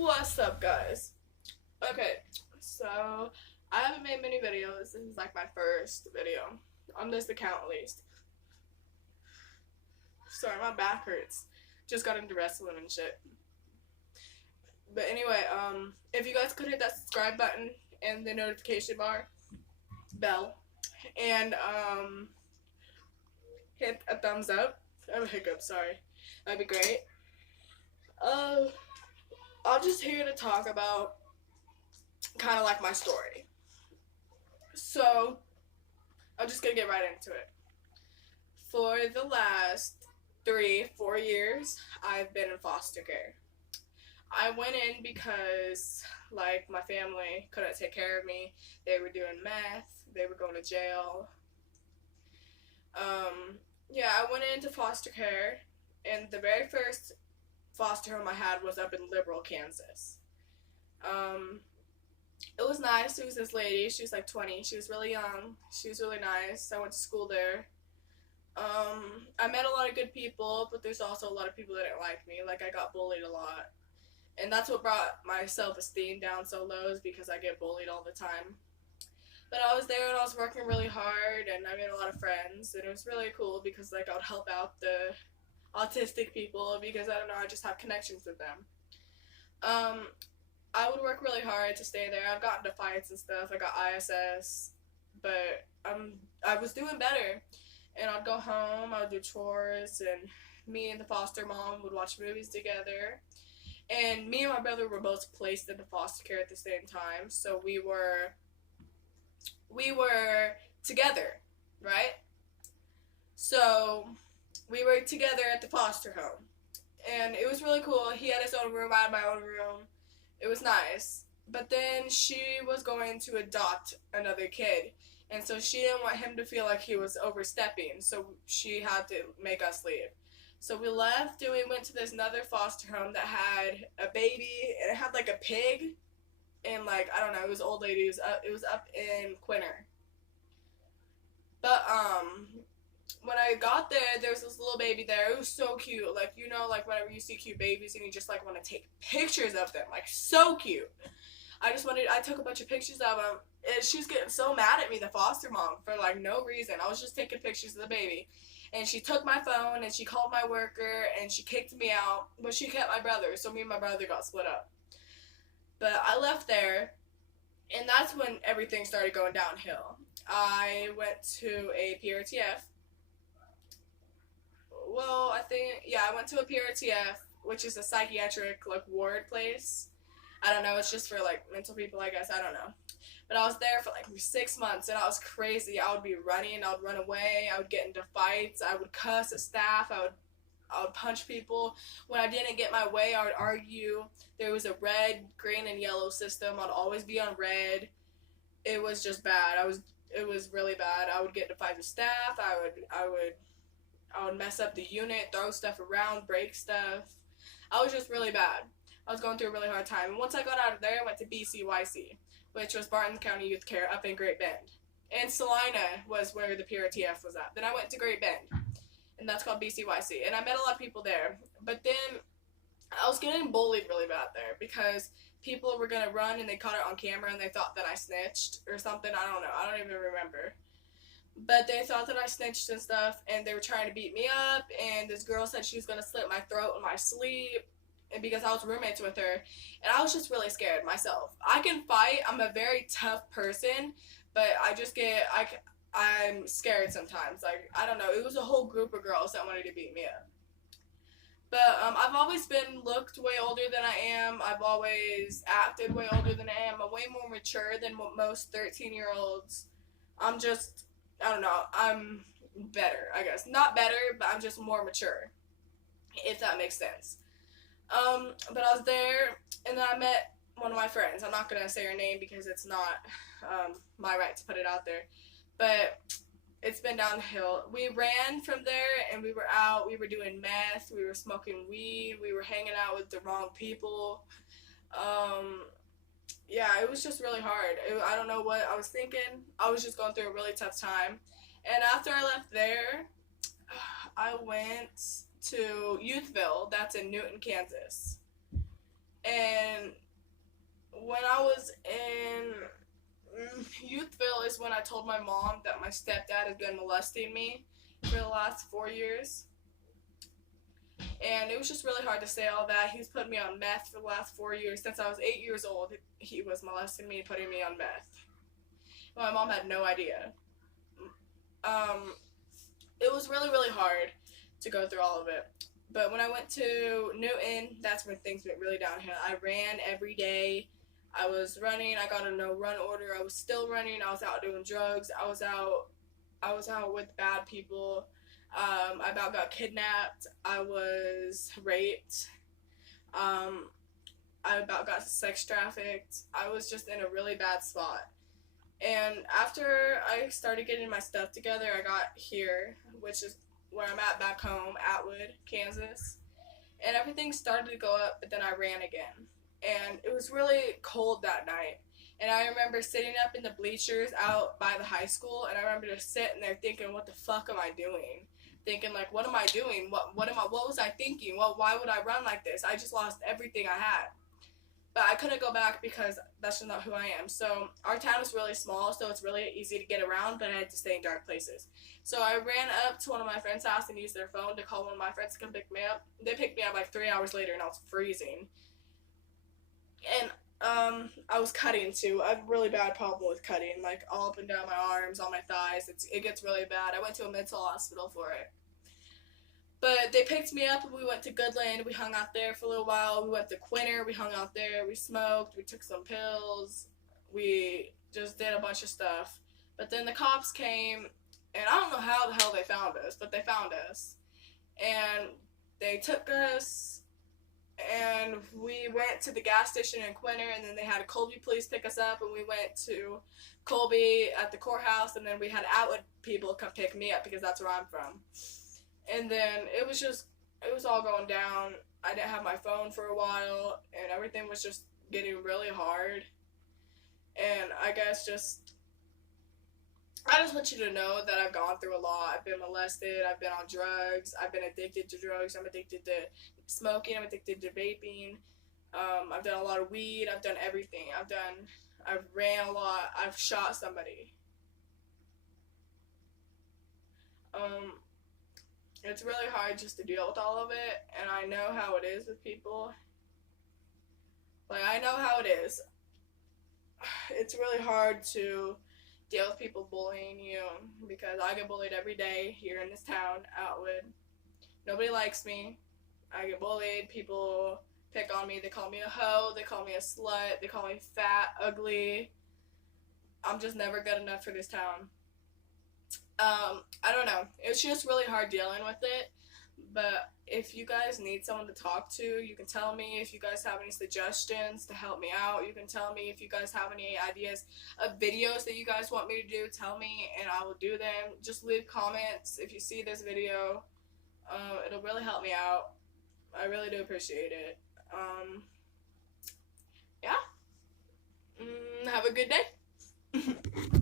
What's up, guys? Okay, so I haven't made many videos. This is like my first video on this account, at least. Sorry, my back hurts. Just got into wrestling and shit. But anyway, if you guys could hit that subscribe button and the notification bell, and hit a thumbs up. I have a hiccup. Sorry, that'd be great. I'm just here to talk about kind of like my story. So, I'm just gonna get right into it. For the last 3-4 years, I've been in foster care. I went in because, like, my family couldn't take care of me. They were doing meth, they were going to jail. Yeah, I went into foster care, and the very first foster home I had was up in Liberal, Kansas. It was nice. It was this lady. She was like 20. She was really young. She was really nice. I went to school there. I met a lot of good people, but there's also a lot of people that didn't like me. Like, I got bullied a lot. And that's what brought my self-esteem down so low, is because I get bullied all the time. But I was there and I was working really hard, and I made a lot of friends, and it was really cool because, like, I would help out the autistic people because, I don't know, I just have connections with them. I would work really hard to stay there. I've gotten into fights and stuff. I got ISS, but I was doing better. And I'd go home, I would do chores, and me and the foster mom would watch movies together. And me and my brother were both placed into foster care at the same time, so we were together, right? So we were together at the foster home, and it was really cool. He had his own room, I had my own room. It was nice. But then she was going to adopt another kid, and so she didn't want him to feel like he was overstepping, so she had to make us leave. So we left and we went to this another foster home that had a baby, and it had like a pig, and like, I don't know, it was old lady. It was up in Quinter. But when I got there was this little baby there. It was so cute. Like, you know, like whenever you see cute babies and you just like want to take pictures of them, like, so cute. I took a bunch of pictures of him, and she was getting so mad at me, the foster mom, for like no reason. I was just taking pictures of the baby. And she took my phone and she called my worker and she kicked me out, but she kept my brother, so me and my brother got split up. But I left there, and that's when everything started going downhill. I went to a PRTF. Well, I went to a PRTF, which is a psychiatric, like, ward place. I don't know, it's just for, like, mental people, I guess, I don't know. But I was there for, like, 6 months, and I was crazy. I would be running, I would run away, I would get into fights, I would cuss at staff, I would punch people. When I didn't get my way, I would argue. There was a red, green, and yellow system. I'd always be on red. It was just bad. It was really bad. I would get into fights with staff, I would mess up the unit, throw stuff around, break stuff. I was just really bad. I was going through a really hard time. And once I got out of there, I went to BCYC, which was Barton County Youth Care up in Great Bend. And Salina was where the PRTF was at. Then I went to Great Bend, and that's called BCYC. And I met a lot of people there. But then I was getting bullied really bad there because people were going to run and they caught it on camera and they thought that I snitched or something. I don't know. I don't even remember. But they thought that I snitched and stuff, and they were trying to beat me up, and this girl said she was going to slit my throat in my sleep, and because I was roommates with her, and I was just really scared myself. I can fight. I'm a very tough person, but I'm scared sometimes. Like, I don't know. It was a whole group of girls that wanted to beat me up. But I've always been looked way older than I am. I've always acted way older than I am. I'm way more mature than what most 13-year-olds. I don't know, I'm better, I guess. Not better, but I'm just more mature, if that makes sense. But I was there, and then I met one of my friends. I'm not going to say her name because it's not my right to put it out there. But it's been downhill. We ran from there, and we were out. We were doing meth. We were smoking weed. We were hanging out with the wrong people. Yeah, it was just really hard. I don't know what I was thinking. I was just going through a really tough time. And after I left there, I went to Youthville. That's in Newton, Kansas. And I told my mom that my stepdad has been molesting me for the last 4 years. And it was just really hard to say all that. He's put me on meth for the last 4 years. Since I was 8 years old, he was molesting me, putting me on meth. My mom had no idea. It was really, really hard to go through all of it. But when I went to Newton, that's when things went really downhill. I ran every day. I was running. I got a no-run order. I was still running. I was out doing drugs. I was out with bad people. I about got kidnapped. I was raped. I about got sex trafficked. I was just in a really bad spot. And after I started getting my stuff together, I got here, which is where I'm at back home, Atwood, Kansas. And everything started to go up, but then I ran again. And it was really cold that night. And I remember sitting up in the bleachers out by the high school, and I remember just sitting there thinking, what the fuck am I doing? Thinking, like, what am I doing? What was I thinking? Why would I run like this? I just lost everything I had. But I couldn't go back because that's just not who I am. So our town is really small, so it's really easy to get around, but I had to stay in dark places. So I ran up to one of my friends' house and used their phone to call one of my friends to come pick me up. They picked me up like 3 hours later, and I was freezing. And I was cutting too. I have a really bad problem with cutting, like all up and down my arms, on my thighs. It gets really bad. I went to a mental hospital for it. But they picked me up and we went to Goodland. We hung out there for a little while. We went to Quinter. We hung out there. We smoked. We took some pills. We just did a bunch of stuff. But then the cops came, and I don't know how the hell they found us, but they found us. And they took us, and we went to the gas station in Quinter, and then they had Colby police pick us up, and we went to Colby at the courthouse, and then we had Atwood people come pick me up because that's where I'm from. And then it was all going down. I didn't have my phone for a while, and everything was just getting really hard. And I guess I just want you to know that I've gone through a lot. I've been molested. I've been on drugs. I've been addicted to drugs. I'm addicted to smoking. I'm addicted to vaping. I've done a lot of weed. I've done everything. I've ran a lot. I've shot somebody. It's really hard just to deal with all of it, and I know how it is with people. Like, I know how it is. It's really hard to deal with people bullying you, because I get bullied every day here in this town, Atwood. Nobody likes me. I get bullied. People pick on me. They call me a hoe. They call me a slut. They call me fat, ugly. I'm just never good enough for this town. I don't know. It's just really hard dealing with it. But if you guys need someone to talk to, you can tell me. If you guys have any suggestions to help me out, you can tell me. If you guys have any ideas of videos that you guys want me to do, tell me and I will do them. Just leave comments if you see this video. It'll really help me out. I really do appreciate it. Yeah. Have a good day.